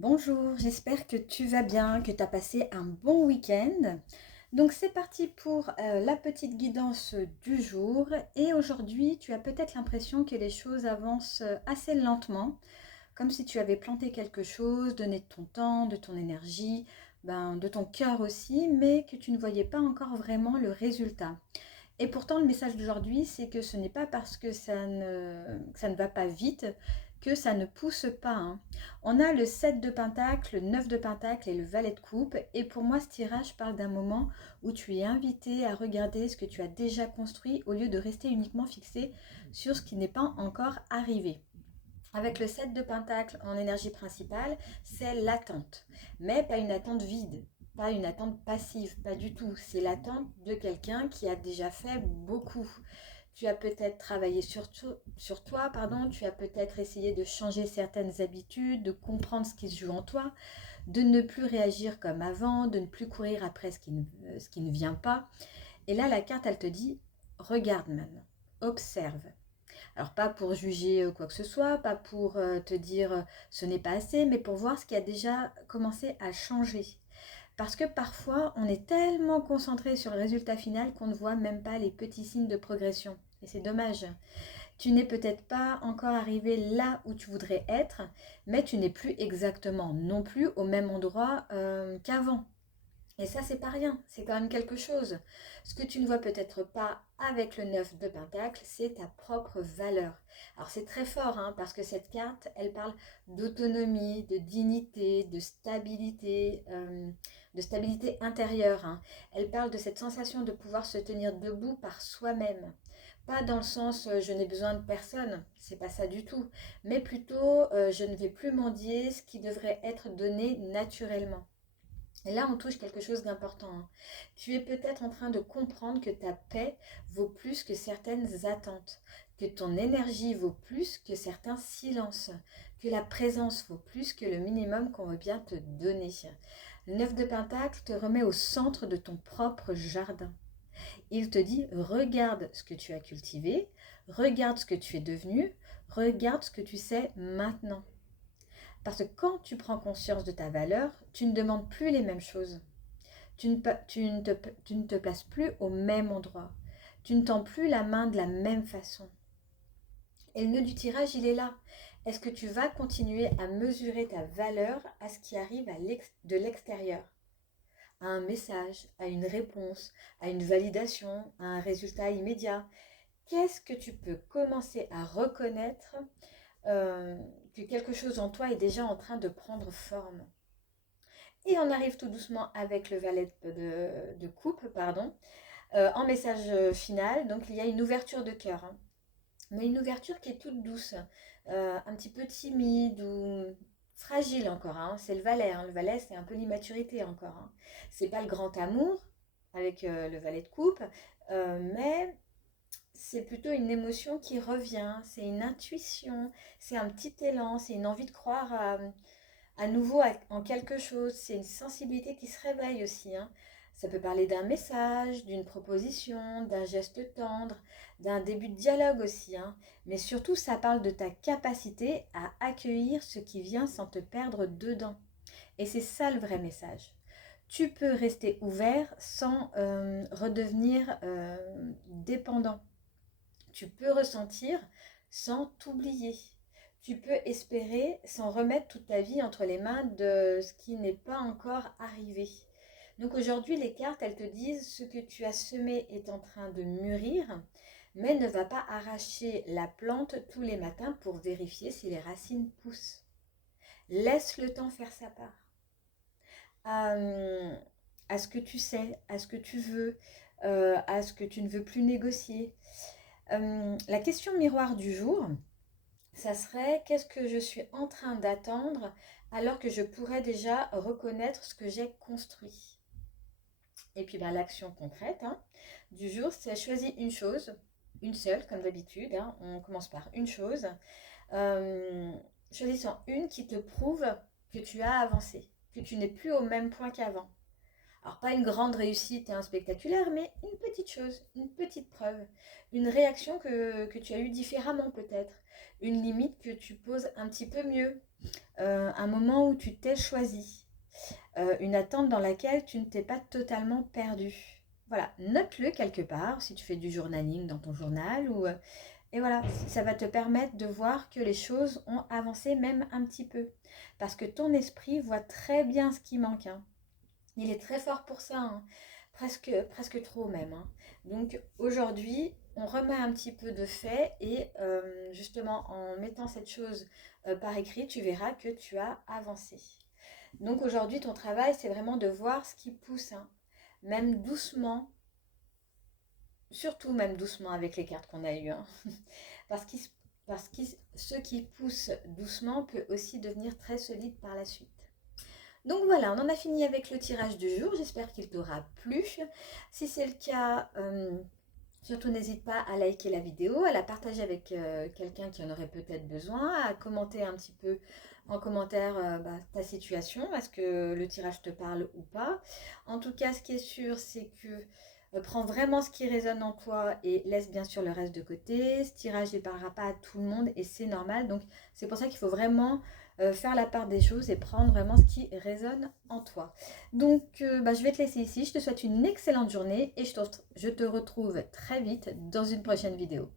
Bonjour, j'espère que tu vas bien, que tu as passé un bon week-end. Donc c'est parti pour la petite guidance du jour. Et aujourd'hui, tu as peut-être l'impression que les choses avancent assez lentement, comme si tu avais planté quelque chose, donné de ton temps, de ton énergie, de ton cœur aussi, mais que tu ne voyais pas encore vraiment le résultat. Et pourtant, le message d'aujourd'hui, c'est que ce n'est pas parce que ça ne va pas vite que ça ne pousse pas, hein. On a le 7 de Pentacle, le 9 de Pentacle et le Valet de Coupe. Et pour moi, ce tirage parle d'un moment où tu es invité à regarder ce que tu as déjà construit au lieu de rester uniquement fixé sur ce qui n'est pas encore arrivé. Avec le 7 de Pentacle en énergie principale, c'est l'attente. Mais pas une attente vide, pas une attente passive, pas du tout. C'est l'attente de quelqu'un qui a déjà fait beaucoup. Tu as peut-être travaillé sur toi, pardon, tu as peut-être essayé de changer certaines habitudes, de comprendre ce qui se joue en toi, de ne plus réagir comme avant, de ne plus courir après ce qui ne vient pas. Et là, la carte, elle te dit, regarde maintenant, observe. Alors pas pour juger quoi que ce soit, pas pour te dire ce n'est pas assez, mais pour voir ce qui a déjà commencé à changer. Parce que parfois, on est tellement concentré sur le résultat final qu'on ne voit même pas les petits signes de progression. Et c'est dommage. Tu n'es peut-être pas encore arrivé là où tu voudrais être, mais tu n'es plus exactement non plus au même endroit qu'avant. Et ça, c'est pas rien, c'est quand même quelque chose. Ce que tu ne vois peut-être pas avec le 9 de Pentacle, c'est ta propre valeur. Alors c'est très fort, hein, parce que cette carte, elle parle d'autonomie, de dignité, de stabilité intérieure, hein. Elle parle de cette sensation de pouvoir se tenir debout par soi-même. Pas dans le sens je n'ai besoin de personne, c'est pas ça du tout, mais plutôt je ne vais plus mendier ce qui devrait être donné naturellement. Et là, on touche quelque chose d'important, hein. Tu es peut-être en train de comprendre que ta paix vaut plus que certaines attentes, que ton énergie vaut plus que certains silences, que la présence vaut plus que le minimum qu'on veut bien te donner. Le 9 de Pentacle te remet au centre de ton propre jardin. Il te dit, regarde ce que tu as cultivé, regarde ce que tu es devenu, regarde ce que tu sais maintenant. Parce que quand tu prends conscience de ta valeur, tu ne demandes plus les mêmes choses. Tu ne te places plus au même endroit. Tu ne tends plus la main de la même façon. Et le nœud du tirage, il est là. Est-ce que tu vas continuer à mesurer ta valeur à ce qui arrive de l'extérieur? À un message, à une réponse, à une validation, à un résultat immédiat? Qu'est-ce que tu peux commencer à reconnaître euh, que quelque chose en toi est déjà en train de prendre forme? Et on arrive tout doucement avec le valet de coupe, pardon, en message final. Donc il y a une ouverture de cœur, hein, mais une ouverture qui est toute douce, un petit peu timide ou fragile encore, hein. C'est le valet, hein. Le valet, c'est un peu l'immaturité encore, hein. C'est pas le grand amour avec le valet de coupe, mais c'est plutôt une émotion qui revient, c'est une intuition, c'est un petit élan, c'est une envie de croire à nouveau en quelque chose. C'est une sensibilité qui se réveille aussi, hein. Ça peut parler d'un message, d'une proposition, d'un geste tendre, d'un début de dialogue aussi, hein. Mais surtout, ça parle de ta capacité à accueillir ce qui vient sans te perdre dedans. Et c'est ça le vrai message. Tu peux rester ouvert sans redevenir dépendant. Tu peux ressentir sans t'oublier. Tu peux espérer sans remettre toute ta vie entre les mains de ce qui n'est pas encore arrivé. Donc aujourd'hui, les cartes, elles te disent ce que tu as semé est en train de mûrir, mais ne va pas arracher la plante tous les matins pour vérifier si les racines poussent. Laisse le temps faire sa part à, à ce que tu sais, à ce que tu veux, à ce que tu ne veux plus négocier. La question miroir du jour, ça serait qu'est-ce que je suis en train d'attendre alors que je pourrais déjà reconnaître ce que j'ai construit. Et puis l'action concrète, hein, du jour, c'est choisir une chose, une seule comme d'habitude, hein, on commence par une chose, euh, choisissant une qui te prouve que tu as avancé, que tu n'es plus au même point qu'avant. Alors pas une grande réussite et un spectaculaire, mais une petite chose, une petite preuve, une réaction que tu as eue différemment peut-être, une limite que tu poses un petit peu mieux, un moment où tu t'es choisi, une attente dans laquelle tu ne t'es pas totalement perdu. Voilà, note-le quelque part, si tu fais du journaling dans ton journal, et voilà, ça va te permettre de voir que les choses ont avancé même un petit peu. Parce que ton esprit voit très bien ce qui manque, hein. Il est très fort pour ça, hein. Presque trop même, hein. Donc aujourd'hui, on remet un petit peu de fait et justement en mettant cette chose par écrit, tu verras que tu as avancé. Donc aujourd'hui, ton travail, c'est vraiment de voir ce qui pousse, hein. Même doucement, surtout même doucement avec les cartes qu'on a eues, hein. Parce que ce qui pousse doucement peut aussi devenir très solide par la suite. Donc voilà, on en a fini avec le tirage du jour. J'espère qu'il t'aura plu. Si c'est le cas, surtout n'hésite pas à liker la vidéo, à la partager avec quelqu'un qui en aurait peut-être besoin, à commenter un petit peu en commentaire ta situation, est-ce que le tirage te parle ou pas. En tout cas, ce qui est sûr, c'est que prends vraiment ce qui résonne en toi et laisse bien sûr le reste de côté. Ce tirage ne parlera pas à tout le monde et c'est normal. Donc c'est pour ça qu'il faut vraiment faire la part des choses et prendre vraiment ce qui résonne en toi. Donc je vais te laisser ici. Je te souhaite une excellente journée et je te retrouve très vite dans une prochaine vidéo.